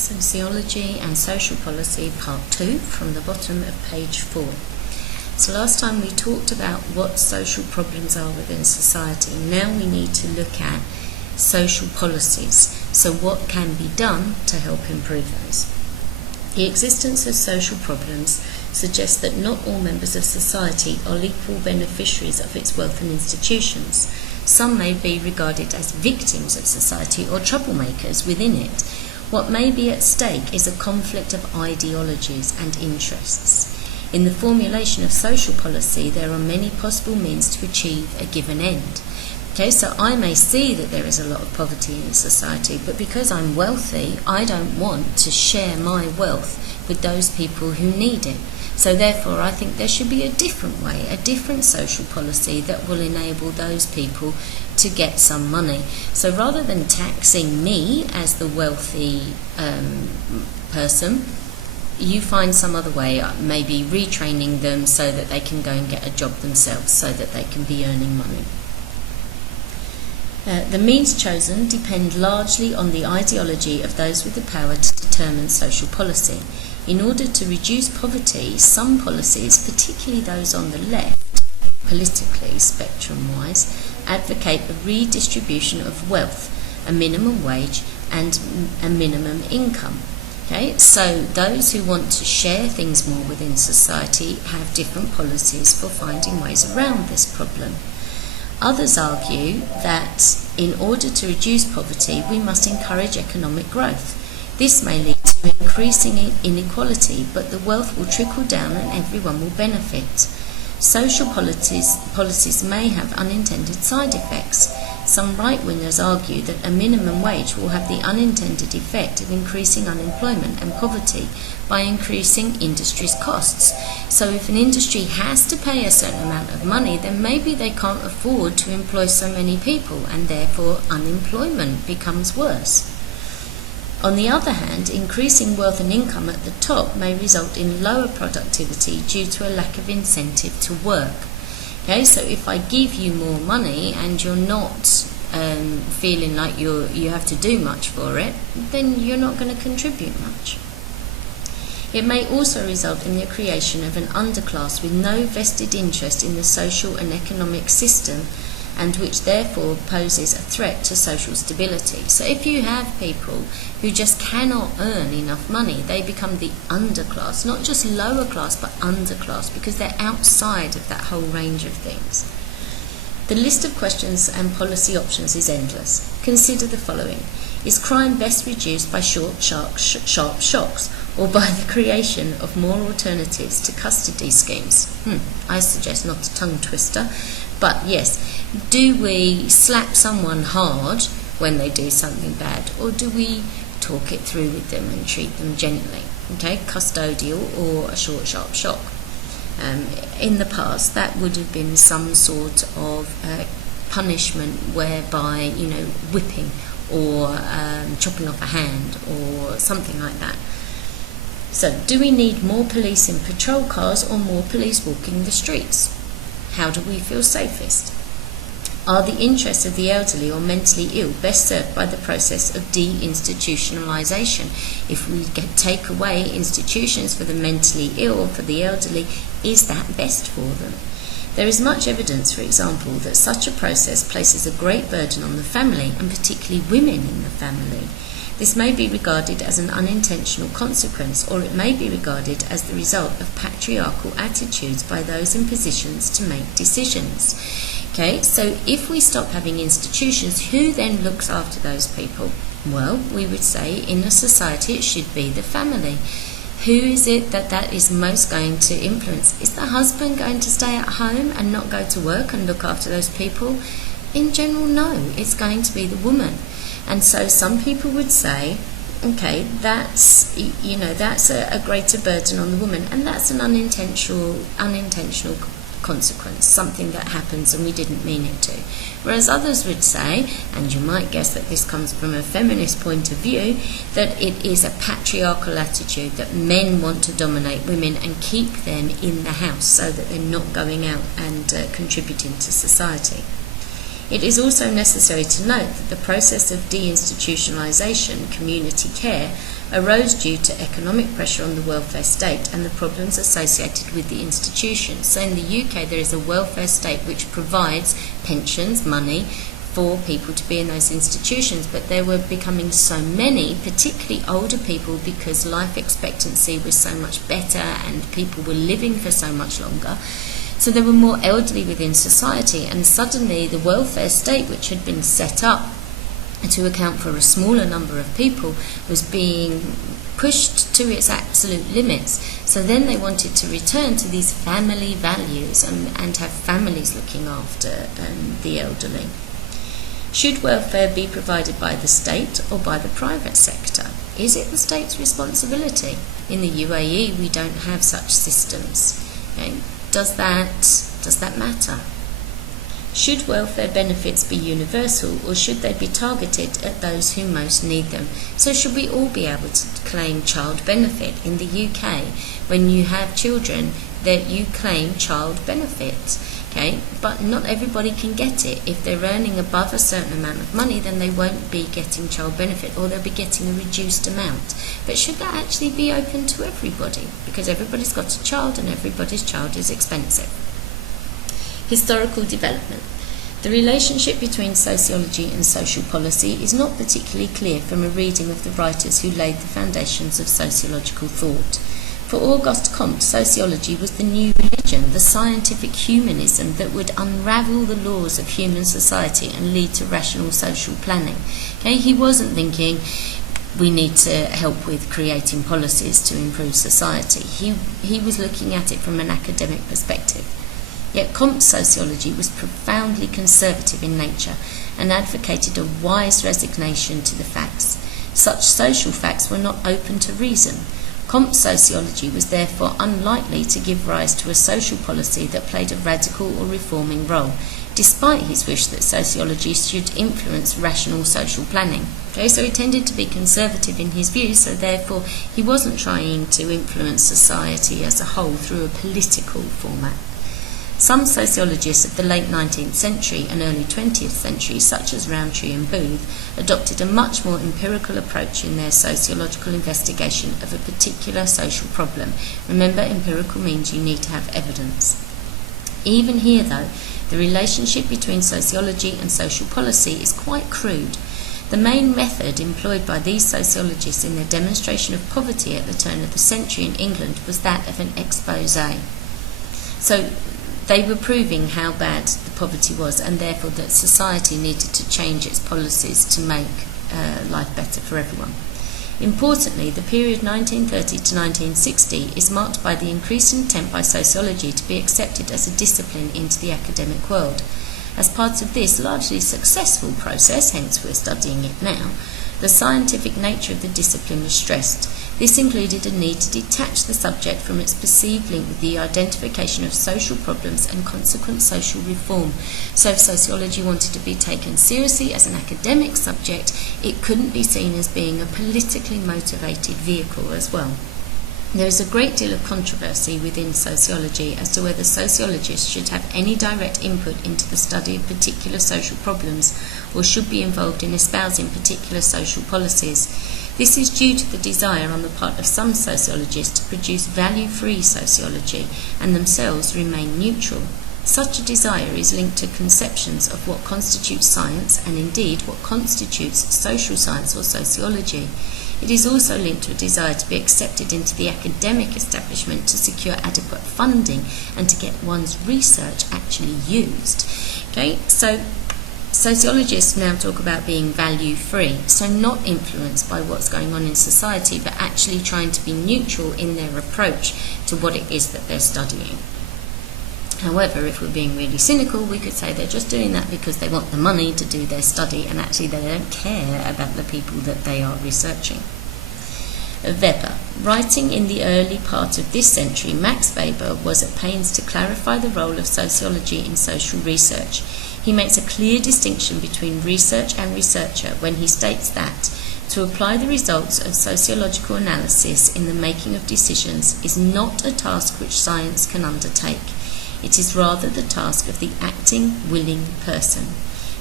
Sociology and Social Policy, Part 2, from the bottom of page 4. So last time we talked about what social problems are within society. Now we need to look at social policies. So what can be done to help improve those? The existence of social problems suggests that not all members of society are equal beneficiaries of its wealth and institutions. Some may be regarded as victims of society or troublemakers within it. What may be at stake is a conflict of ideologies and interests. In the formulation of social policy, there are many possible means to achieve a given end. Okay, so I may see that there is a lot of poverty in society, but because I'm wealthy, I don't want to share my wealth with those people who need it. So therefore, I think there should be a different way, a different social policy that will enable those people to get some money. So rather than taxing me as the wealthy person, you find some other way, maybe retraining them so that they can go and get a job themselves, so that they can be earning money. The means chosen depend largely on the ideology of those with the power to determine social policy. In order to reduce poverty, some policies, particularly those on the left, politically, spectrum-wise, advocate a redistribution of wealth, a minimum wage and a minimum income. Okay, so those who want to share things more within society have different policies for finding ways around this problem. Others argue that in order to reduce poverty, we must encourage economic growth. This may lead to increasing inequality, but the wealth will trickle down and everyone will benefit. Social policies may have unintended side effects. Some right-wingers argue that a minimum wage will have the unintended effect of increasing unemployment and poverty by increasing industry's costs. So if an industry has to pay a certain amount of money, then maybe they can't afford to employ so many people, and therefore unemployment becomes worse. On the other hand, increasing wealth and income at the top may result in lower productivity due to a lack of incentive to work. Okay, so if I give you more money and you're not feeling like you have to do much for it, then you're not going to contribute much. It may also result in the creation of an underclass with no vested interest in the social and economic system, and which therefore poses a threat to social stability. So if you have people who just cannot earn enough money, they become the underclass, not just lower class, but underclass, because they're outside of that whole range of things. The list of questions and policy options is endless. Consider the following. Is crime best reduced by short, sharp shocks, or by the creation of more alternatives to custody schemes? I suggest not a tongue twister, but yes. Do we slap someone hard when they do something bad, or do we talk it through with them and treat them gently? Okay, custodial or a short, sharp shock. In the past, that would have been some sort of punishment whereby, whipping or chopping off a hand or something like that. So, do we need more police in patrol cars or more police walking the streets? How do we feel safest? Are the interests of the elderly or mentally ill best served by the process of deinstitutionalisation? If we take away institutions for the mentally ill or for the elderly, is that best for them? There is much evidence, for example, that such a process places a great burden on the family, and particularly women in the family. This may be regarded as an unintentional consequence, or it may be regarded as the result of patriarchal attitudes by those in positions to make decisions. Okay, so if we stop having institutions, who then looks after those people? Well, we would say in a society it should be the family. Who is it that is most going to influence? Is the husband going to stay at home and not go to work and look after those people? In general, no, it's going to be the woman. And so some people would say, okay, that's a greater burden on the woman, and that's an unintentional consequence, something that happens and we didn't mean it to. Whereas others would say, and you might guess that this comes from a feminist point of view, that it is a patriarchal attitude, that men want to dominate women and keep them in the house so that they're not going out and contributing to society. It is also necessary to note that the process of deinstitutionalisation, community care, arose due to economic pressure on the welfare state and the problems associated with the institution. So in the UK there is a welfare state which provides pensions, money, for people to be in those institutions, but there were becoming so many, particularly older people, because life expectancy was so much better and people were living for so much longer. So there were more elderly within society, and suddenly the welfare state, which had been set up to account for a smaller number of people, was being pushed to its absolute limits. So then they wanted to return to these family values and have families looking after the elderly. Should welfare be provided by the state or by the private sector? Is it the state's responsibility? In the UAE, we don't have such systems. Okay? Does that matter? Should welfare benefits be universal, or should they be targeted at those who most need them? So should we all be able to claim child benefit? In the UK, when you have children, that you claim child benefits. Okay, but not everybody can get it. If they're earning above a certain amount of money, then they won't be getting child benefit, or they'll be getting a reduced amount. But should that actually be open to everybody? Because everybody's got a child and everybody's child is expensive. Historical development. The relationship between sociology and social policy is not particularly clear from a reading of the writers who laid the foundations of sociological thought. For Auguste Comte, sociology was the new religion, the scientific humanism that would unravel the laws of human society and lead to rational social planning. Okay? He wasn't thinking we need to help with creating policies to improve society. He was looking at it from an academic perspective. Yet Comte's sociology was profoundly conservative in nature and advocated a wise resignation to the facts. Such social facts were not open to reason. Comte's sociology was therefore unlikely to give rise to a social policy that played a radical or reforming role, despite his wish that sociology should influence rational social planning. Okay, so he tended to be conservative in his views, so therefore he wasn't trying to influence society as a whole through a political format. Some sociologists of the late 19th century and early 20th century, such as Rowntree and Booth, adopted a much more empirical approach in their sociological investigation of a particular social problem. Remember, empirical means you need to have evidence. Even here, though, the relationship between sociology and social policy is quite crude. The main method employed by these sociologists in their demonstration of poverty at the turn of the century in England was that of an exposé. So they were proving how bad the poverty was, and therefore that society needed to change its policies to make life better for everyone. Importantly, the period 1930 to 1960 is marked by the increased attempt by sociology to be accepted as a discipline into the academic world. As part of this largely successful process, hence we're studying it now, the scientific nature of the discipline was stressed. This included a need to detach the subject from its perceived link with the identification of social problems and consequent social reform. So if sociology wanted to be taken seriously as an academic subject, it couldn't be seen as being a politically motivated vehicle as well. There is a great deal of controversy within sociology as to whether sociologists should have any direct input into the study of particular social problems or should be involved in espousing particular social policies. This is due to the desire on the part of some sociologists to produce value-free sociology and themselves remain neutral. Such a desire is linked to conceptions of what constitutes science and indeed what constitutes social science or sociology. It is also linked to a desire to be accepted into the academic establishment to secure adequate funding and to get one's research actually used. Okay, so sociologists now talk about being value-free, so not influenced by what's going on in society, but actually trying to be neutral in their approach to what it is that they're studying. However, if we're being really cynical, we could say they're just doing that because they want the money to do their study and actually they don't care about the people that they are researching. Weber. Writing in the early part of this century, Max Weber was at pains to clarify the role of sociology in social research. He makes a clear distinction between research and researcher when he states that to apply the results of sociological analysis in the making of decisions is not a task which science can undertake. It is rather the task of the acting, willing person.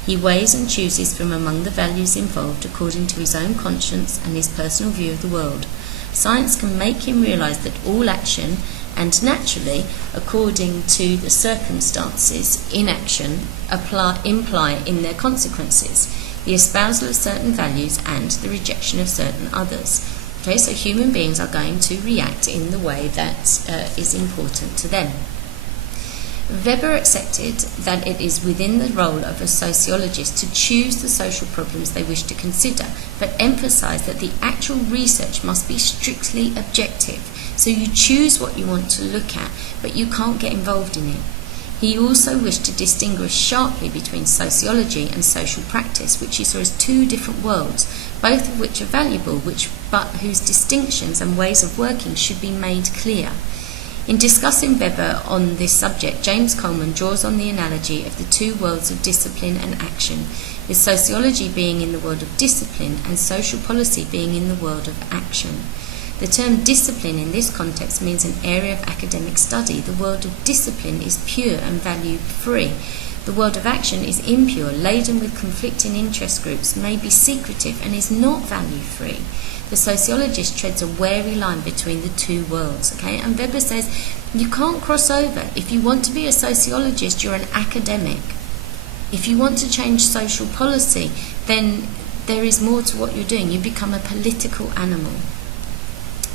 He weighs and chooses from among the values involved according to his own conscience and his personal view of the world. Science can make him realise that all action, and naturally, according to the circumstances in action, imply in their consequences the espousal of certain values and the rejection of certain others. Okay, so human beings are going to react in the way that is important to them. Weber accepted that it is within the role of a sociologist to choose the social problems they wish to consider, but emphasised that the actual research must be strictly objective. So you choose what you want to look at, but you can't get involved in it. He also wished to distinguish sharply between sociology and social practice, which he saw as two different worlds, both of which are valuable, but whose distinctions and ways of working should be made clear. In discussing Weber on this subject, James Coleman draws on the analogy of the two worlds of discipline and action, with sociology being in the world of discipline and social policy being in the world of action. The term discipline in this context means an area of academic study. The world of discipline is pure and value-free. The world of action is impure, laden with conflicting interest groups, may be secretive, and is not value-free. The sociologist treads a wary line between the two worlds, okay? And Weber says you can't cross over. If you want to be a sociologist, you're an academic. If you want to change social policy, then there is more to what you're doing. You become a political animal.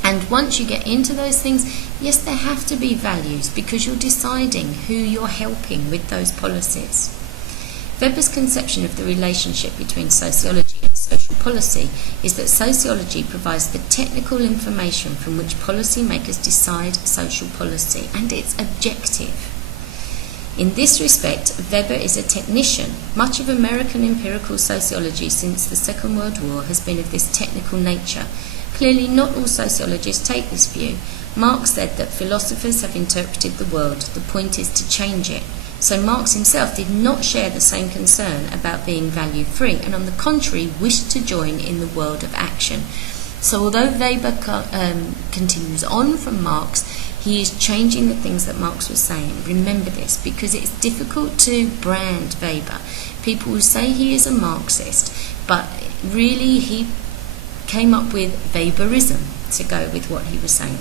And once you get into those things, yes, there have to be values because you're deciding who you're helping with those policies. Weber's conception of the relationship between sociology and social policy is that sociology provides the technical information from which policymakers decide social policy, and it's objective. In this respect, Weber is a technician. Much of American empirical sociology since the Second World War has been of this technical nature. Clearly, not all sociologists take this view. Marx said that philosophers have interpreted the world. The point is to change it. So Marx himself did not share the same concern about being value-free, and on the contrary wished to join in the world of action. So although Weber continues on from Marx, he is changing the things that Marx was saying. Remember this, because it's difficult to brand Weber. People will say he is a Marxist, but really he came up with Weberism to go with what he was saying.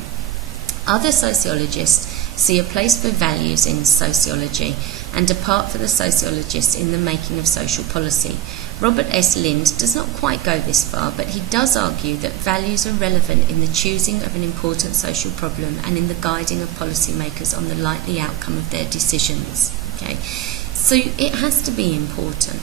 Other sociologists see a place for values in sociology and a part for the sociologists in the making of social policy. Robert S. Lind does not quite go this far, but he does argue that values are relevant in the choosing of an important social problem and in the guiding of policymakers on the likely outcome of their decisions. Okay? So it has to be important.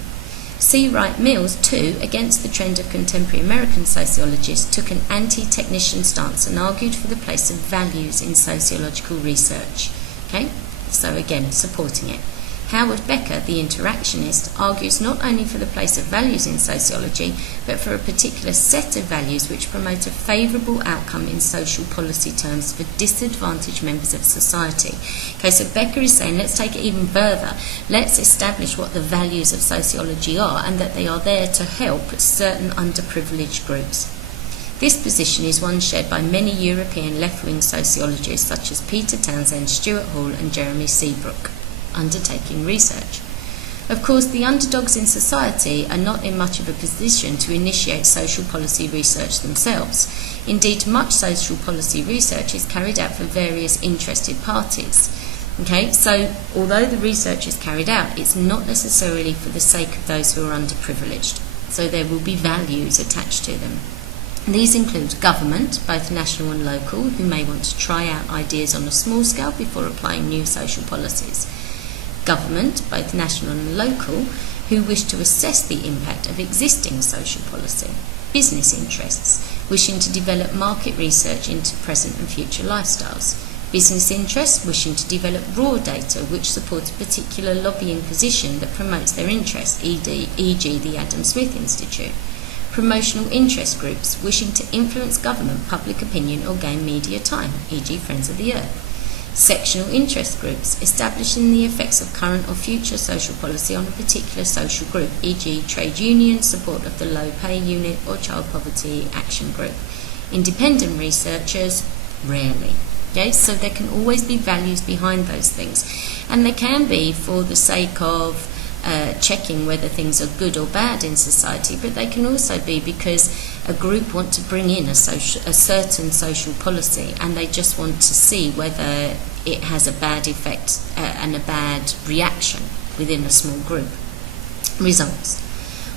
C. Wright Mills, too, against the trend of contemporary American sociologists, took an anti-technician stance and argued for the place of values in sociological research. Okay? So again, supporting it. Howard Becker, the interactionist, argues not only for the place of values in sociology, but for a particular set of values which promote a favourable outcome in social policy terms for disadvantaged members of society. Okay, so Becker is saying, let's take it even further. Let's establish what the values of sociology are and that they are there to help certain underprivileged groups. This position is one shared by many European left-wing sociologists such as Peter Townsend, Stuart Hall and Jeremy Seabrook, undertaking research. Of course, the underdogs in society are not in much of a position to initiate social policy research themselves. Indeed, much social policy research is carried out for various interested parties. Okay, so although the research is carried out, it's not necessarily for the sake of those who are underprivileged. So there will be values attached to them. These include government, both national and local, who may want to try out ideas on a small scale before applying new social policies. Government, both national and local, who wish to assess the impact of existing social policy. Business interests, wishing to develop market research into present and future lifestyles. Business interests wishing to develop raw data which support a particular lobbying position that promotes their interest, e.g. the Adam Smith Institute. Promotional interest groups wishing to influence government, public opinion or gain media time, e.g. Friends of the Earth. Sectional interest groups, establishing the effects of current or future social policy on a particular social group, e.g. trade union, support of the low pay unit or child poverty action group. Independent researchers, rarely. Okay, so there can always be values behind those things. And there can be for the sake of checking whether things are good or bad in society, but they can also be because a group want to bring in a certain social policy, and they just want to see whether it has a bad effect and a bad reaction within a small group. Results.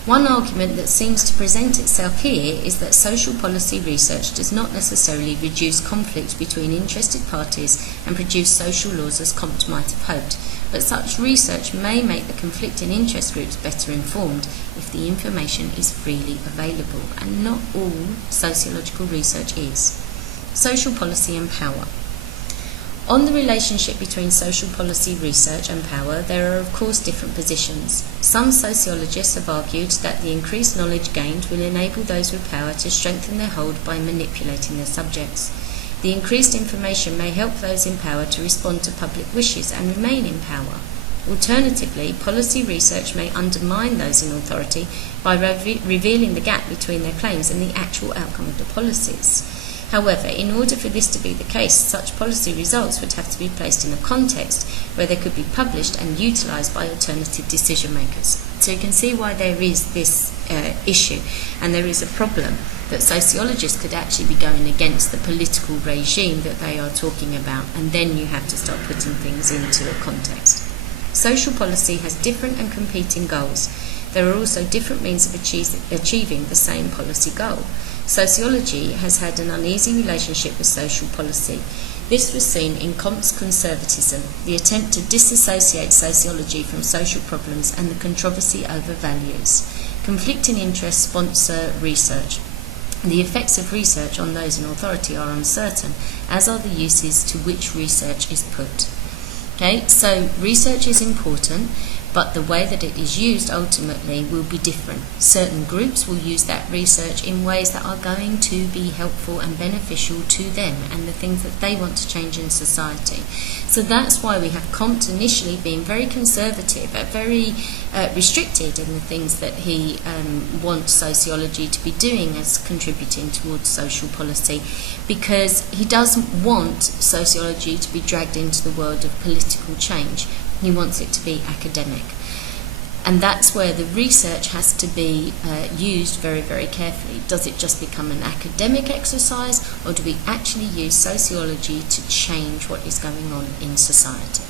One argument that seems to present itself here is that social policy research does not necessarily reduce conflict between interested parties and produce social laws as Comte might have hoped, but such research may make the conflicting interest groups better informed if the information is freely available, and not all sociological research is. Social policy and power. On the relationship between social policy research and power, there are of course different positions. Some sociologists have argued that the increased knowledge gained will enable those with power to strengthen their hold by manipulating their subjects. The increased information may help those in power to respond to public wishes and remain in power. Alternatively, policy research may undermine those in authority by revealing the gap between their claims and the actual outcome of the policies. However, in order for this to be the case, such policy results would have to be placed in a context where they could be published and utilised by alternative decision makers. So you can see why there is this issue, and there is a problem that sociologists could actually be going against the political regime that they are talking about, and then you have to start putting things into a context. Social policy has different and competing goals. There are also different means of achieving the same policy goal. Sociology has had an uneasy relationship with social policy. This was seen in Comte's conservatism, the attempt to disassociate sociology from social problems, and the controversy over values. Conflicting interests sponsor research. The effects of research on those in authority are uncertain, as are the uses to which research is put. Okay, so research is important, but the way that it is used ultimately will be different. Certain groups will use that research in ways that are going to be helpful and beneficial to them and the things that they want to change in society. So that's why we have Comte initially being very conservative, very restricted in the things that he wants sociology to be doing as contributing towards social policy, because he doesn't want sociology to be dragged into the world of political change. He wants it to be academic. And that's where the research has to be used very, very carefully. Does it just become an academic exercise, or do we actually use sociology to change what is going on in society?